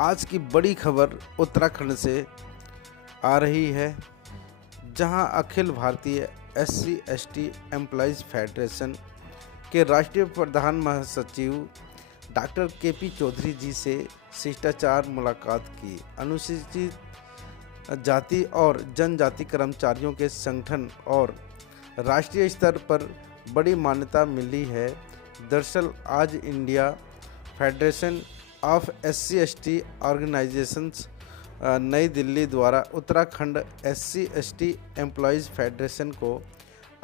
आज की बड़ी खबर उत्तराखंड से आ रही है, जहां Akhil Bharatiya SC ST employees federation के राष्ट्रीय प्रधान महासचिव डॉक्टर केपी चौधरी जी से शिष्टाचार मुलाकात की। अनुसूचित जाति और जनजाति कर्मचारियों के संगठन और राष्ट्रीय स्तर पर बड़ी मान्यता मिली है। दरअसल आज India federation of SC ST organisations नई दिल्ली द्वारा Uttarakhand SC ST employees federation को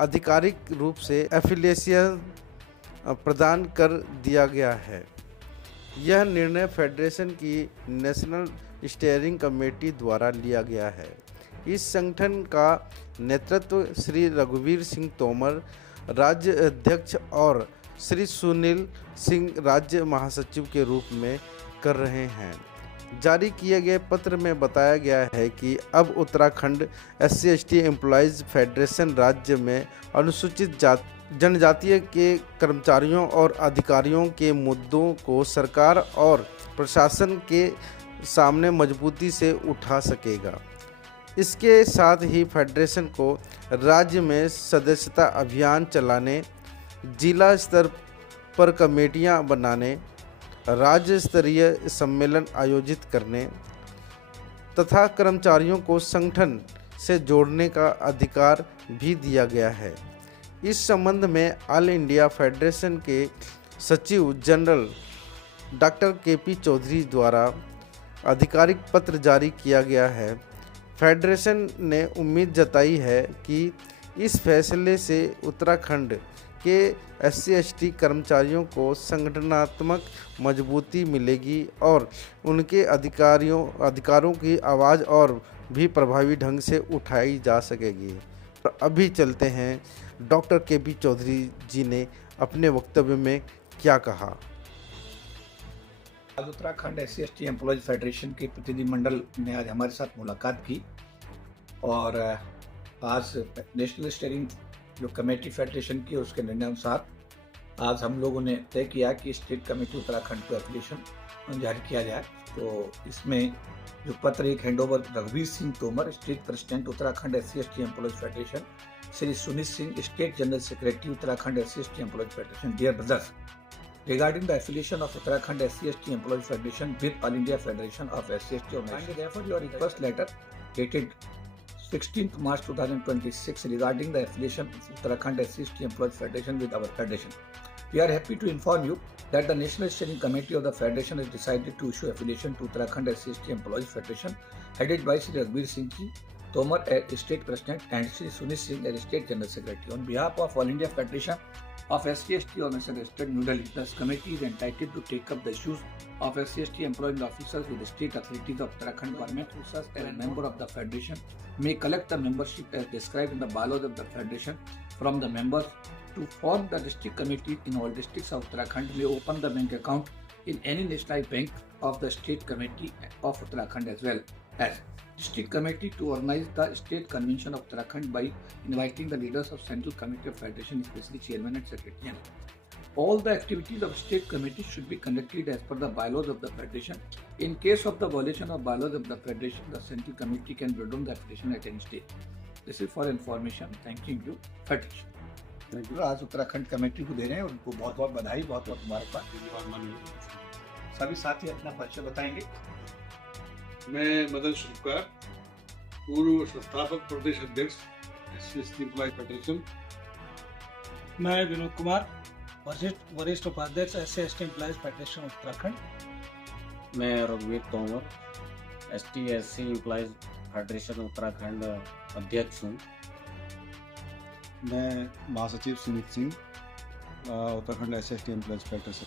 आधिकारिक रूप से एफिलिएशन प्रदान कर दिया गया है। यह निर्णय फेडरेशन की नेशनल स्टीयरिंग कमेटी द्वारा लिया गया है। इस संगठन का नेतृत्व श्री रघुवीर सिंह तोमर राज्य अध्यक्ष और श्री सुनील सिंह राज्य महासचिव के रूप में कर रहे हैं। जारी किए गए पत्र में बताया गया है कि अब Uttarakhand SC ST employees federation राज्य में अनुसूचित जनजातीय के कर्मचारियों और अधिकारियों के मुद्दों को सरकार और प्रशासन के सामने मजबूती से उठा सकेगा। इसके साथ ही फेडरेशन को राज्य में सदस्यता अभियान चलाने, जिला स्तर पर कमेटियां बनाने, राज्य स्तरीय सम्मेलन आयोजित करने तथा कर्मचारियों को संगठन से जोड़ने का अधिकार भी दिया गया है। इस संबंध में ऑल इंडिया फेडरेशन के सचिव जनरल डॉक्टर केपी चौधरी द्वारा आधिकारिक पत्र जारी किया गया है। फेडरेशन ने उम्मीद जताई है कि इस फैसले से उत्तराखंड के एससी एसटी कर्मचारियों को संगठनात्मक मजबूती मिलेगी और उनके अधिकारों की आवाज़ और भी प्रभावी ढंग से उठाई जा सकेगी। तो अभी चलते हैं डॉक्टर केपी चौधरी जी ने अपने वक्तव्य में क्या कहा। आज Uttarakhand SC ST employees federation के प्रतिनिधिमंडल ने आज हमारे साथ मुलाकात की और आज नेशनल स्टीयरिंग जो कमेटी फेडरेशन की उसके निर्णय अनुसार आज हम लोगों ने तय किया कि स्टेट कमेटी उत्तराखंड को एप्लीकेशन जारी किया जाए। तो इसमें जो पत्र एक हैंडओवर रघुवीर Singh Tomar state president Uttarakhand SC ST employees federation, Shri Sunil Singh state general secretary Uttarakhand SC ST employees federation. Dear brothers, regarding the affiliation of Uttarakhand SC/ST Employees Federation with All India Federation of SC/ST Organization. Therefore, your request letter dated 16th March 2026 regarding the affiliation of Uttarakhand SC/ST Employees Federation with our federation. We are happy to inform you that the National Steering Committee of the Federation has decided to issue affiliation to Uttarakhand SC/ST Employees Federation, headed by Shri Raghuveer Singh Ji Tomar as State President and Shri Sunil Singh as State General Secretary. On behalf of All India Federation of SC/ST Organization State New Delhi, this committee is entitled to take up the issues of SC/ST employing officers with the state authorities of Uttarakhand government. Officers as a member of the federation may collect the membership as described in the bylaws of the federation from the members. To form the district committee in all districts of Uttarakhand may open the bank account in any nationalized bank of the state committee of Uttarakhand, as well as district committee to organize the state convention of Uttarakhand by inviting the leaders of central committee of federation, especially chairman and secretary. All the activities of state committee should be conducted as per the bylaws of the federation. In case of the violation of bylaws of the federation, the central committee can withdraw the federation at any stage. This is for information. Thanking you, federation. आज Uttarakhand committee को दे रहे हैं, उनको बहुत बहुत बधाई, बहुत बहुत मुबारकबाद। सभी साथी अपना परिचय बताएंगे। मैं मदन शुक्कर, पूर्व संस्थापक प्रदेश अध्यक्ष एससी एम्प्लॉय फेडरेशन। मैं विनोद कुमार, वरिष्ठ उपाध्यक्ष SC ST employees federation Uttarakhand. मैं रघुवीर Tomar, ST SC employees federation Uttarakhand अध्यक्ष हूँ। मैं महासचिव Sunil Singh, Uttarakhand SC ST employees federation.